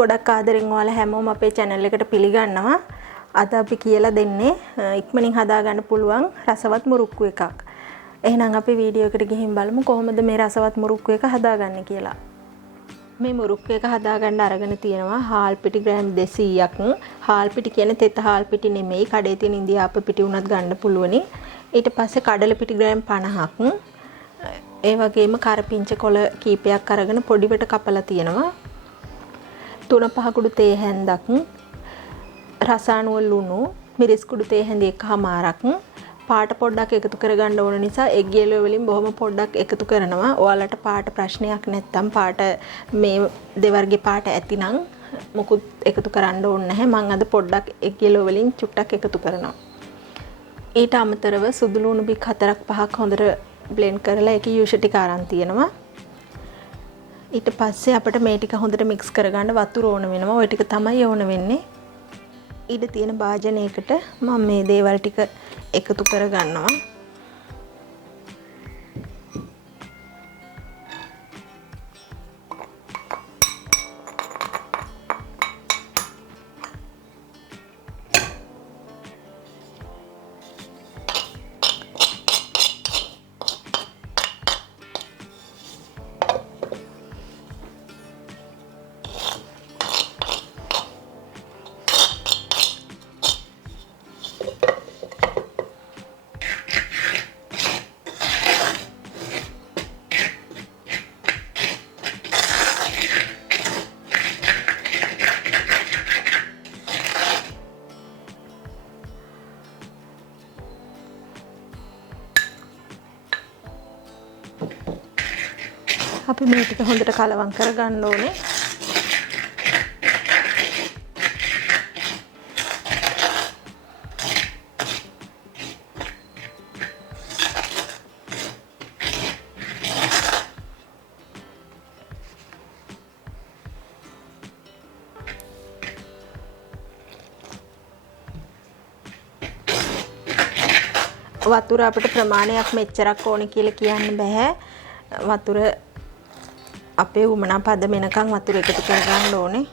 ගොඩක් ආදරෙන් ඔයාලා හැමෝම අපේ channel එකට පිළිගන්නවා. අද අපි කියලා දෙන්නේ ඉක්මනින් හදා ගන්න පුළුවන් රසවත් මුරුක්කු එකක්. එහෙනම් අපි වීඩියෝ එකට ගිහින් බලමු කොහොමද මේ රසවත් මුරුක්කු එක හදාගන්නේ කියලා. මේ මුරුක්කු එක හදාගන්න අරගෙන තියෙනවා හාල් පිටි ග්‍රෑම් 200ක්. හාල් පිටි කියන්නේ තෙත හාල් පිටි නෙමෙයි. කඩේ තියෙන ඉන්දියාප්ප පිටි උනත් ගන්න පුළුවනි. ඊට පස්සේ කඩල පිටි ග්‍රෑම් 50ක්. ඒ වගේම කරපිංච කොළ කීපයක් අරගෙන පොඩිවට කපලා තියෙනවා. 3-5 කුඩු තේ හැන්දක්, රසායනික ලුණු, මිරිස් කුඩු තේ හැඳි එකමාරක්, පාට පොඩ්ඩක් එකතු කරගන්න ඕන නිසා එග් යෙලෝ වලින් බොහොම පොඩ්ඩක් එකතු කරනවා. ඔයාලට පාට ප්‍රශ්නයක් නැත්නම් පාට මේ දෙවර්ගේ පාට ඇතිනම් මොකුත් එකතු කරන්න ඕනේ නැහැ. මම අද පොඩ්ඩක් එග් යෙලෝ වලින් චුට්ටක් එකතු කරනවා. ඊට අමතරව සුදු ලුණු බික් 4-5ක් හොඳට බ්ලෙන්ඩ් කරලා ඒකේ යූෂ ටික අරන් තියෙනවා. ඊට පස්සේ අපිට මේ ටික හොඳට මික්ස් කරගන්න වතුර ඕන වෙනවා. ওই ටික තමයි ඕන වෙන්නේ. ඊට තියෙන භාජනයකට මම මේ දේවල් ටික එකතු කරගන්නවා. අපි මේ ටික හොඳට කලවම් කරගන්න ඕනේ. වතුර අපිට ප්‍රමාණයක් මෙච්චරක් ඕනේ කියලා කියන්න බෑ. වතුර අපේ උමනා පද වෙනකන් වතුර එකතු කරගන්න ඕනේ.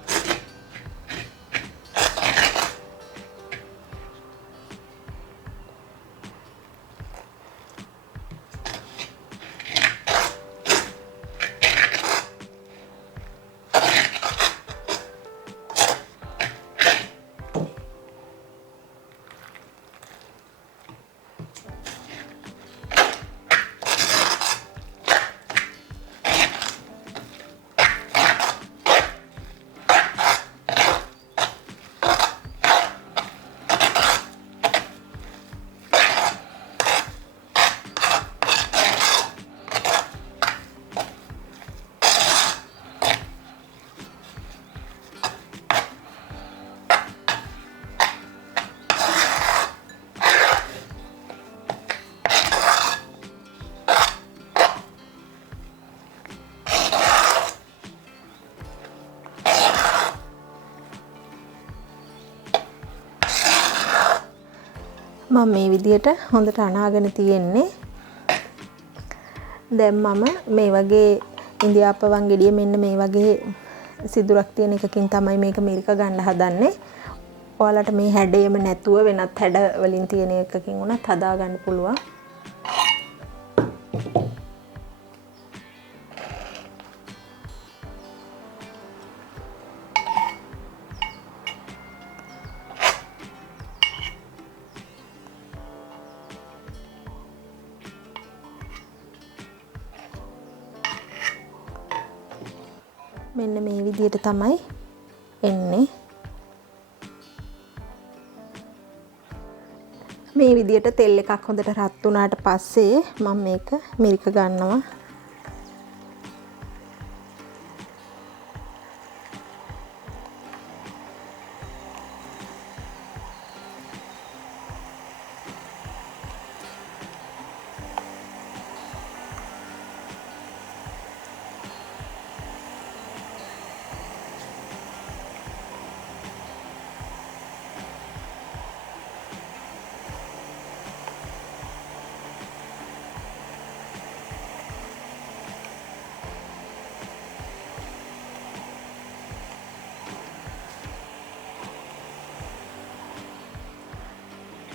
මම මේ විදියට හොඳට අනාගෙන තියෙන්නේ. දැන් මම මේ වගේ ඉන්දියාප්ප වංගෙඩිය මෙන්න මේ වගේ සිදුරක් තියෙන එකකින් තමයි මේක මිරික ගන්න හදන්නේ. ඔයාලට මේ හැඩයම නැතුව වෙනත් හැඩ වලින් තියෙන එකකින් උනත් හදා ගන්න පුළුවන්. මෙන්න මේ විදියට තමයි එන්නේ. මේ විදියට තෙල් එකක් හොඳට රත් වුණාට පස්සේ මම මේක මිරික ගන්නවා.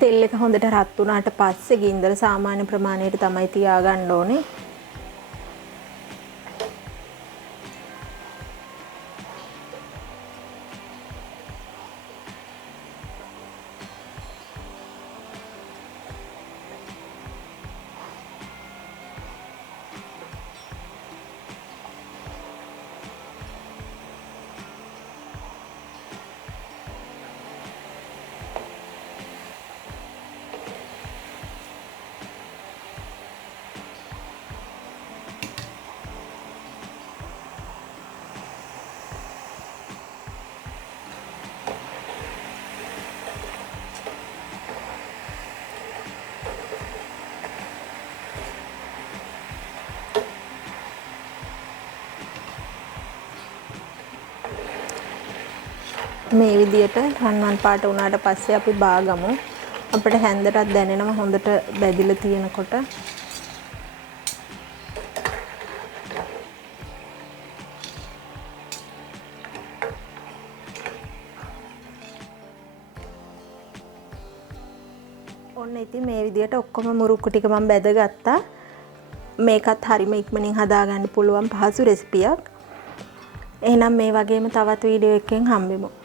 තෙල් එක හොඳට රත් වුණාට පස්සේ ගින්දර සාමාන්‍ය ප්‍රමාණයට තමයි තියාගන්න ඕනේ. මේ විදියට රන්වන් පාට වුණාට පස්සේ අපි බාගමු. අපිට හැන්දටත් දැනෙනවා හොඳට බැදිලා තියෙනකොට. ඔන්න ඉතින් මේ විදියට ඔක්කොම මුරුක්කු ටික මම බැදගත්තා. මේකත් හරිම ඉක්මනින් හදාගන්න පුළුවන් පහසු රෙසිපියක්. එහෙනම් මේ වගේම තවත් වීඩියෝ එකකින් හම්බෙමු.